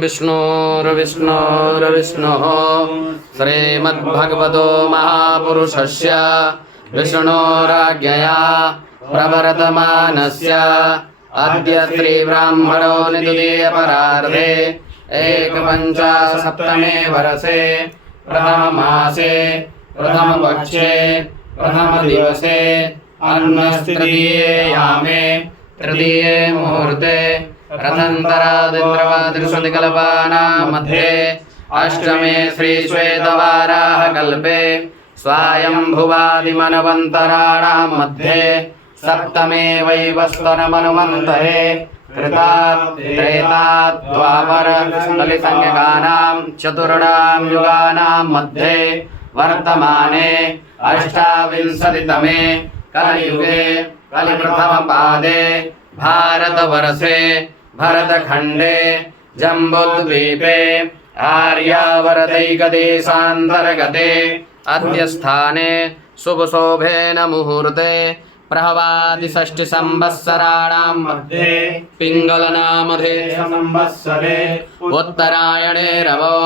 विष्णोर्विष्णोर्विष्णुः श्रीमद्भगवतो महापुरुषस्य विष्णोराज्ञया प्रवर्तमानस्य अद्य श्रीब्राह्मणो निदुदीयपरार्धे एकपञ्चाशत्तमे वर्षे प्रथममासे प्रथमपक्षे प्रथमदिवसे अन्नस्तृतीये यामे तृतीये मुहूर्ते रथन्तरादिन्द्रवादिर्षदिकल्पानां मध्ये अष्टमे श्रीश्वेतवाराहकल्पे स्वायम्भुवादिमन्वन्तराणां मध्ये सप्तमे वैवस्वनमनुमन्तरे त्रेताद्वापर कलिसंज्ञकानां चतुर्णां युगानां मध्ये वर्तमाने अष्टाविंशतितमे कलियुगे कलिप्रथमपादे भारतवर्षे भरतखण्डे जम्बूद्वीपे आर्यावर्तैकदेशान्तर्गते अद्यस्थाने शुभशोभेन मुहूर्ते प्रहवादिषष्टिसंवत्सराणां मध्ये पिङ्गलनामधे संवत्सरे उत्तरायणे रवो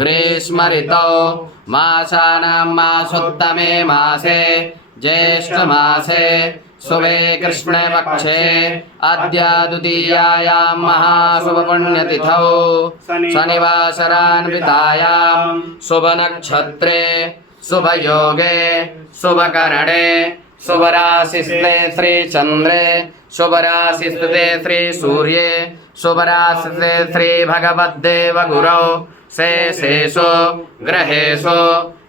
ग्रीष्मऋतौ मासानां मासोत्तमे मासे ज्येष्ठमासे शुभे कृष्णे पक्षे अद्य द्वितीयायां महाशुभपुण्यतिथौ शनिवासरान्वितायां शुभनक्षत्रे शुभयोगे शुभकरणे शुभराशिस्ते श्रीचन्द्रे शुभराशिस्ते श्रीसूर्ये शुभराशिस्ते श्रीभगवद्देवगुरौ शेषेषु ग्रहेषु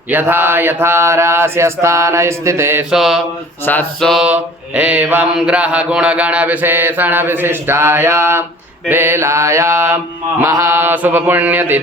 यथा यथा राशिस्थानस्थितेषु सत्सु एवं ग्रहगुणगणविशेषणविशिष्टायां वेलायां महाशुभपुण्यतिथौ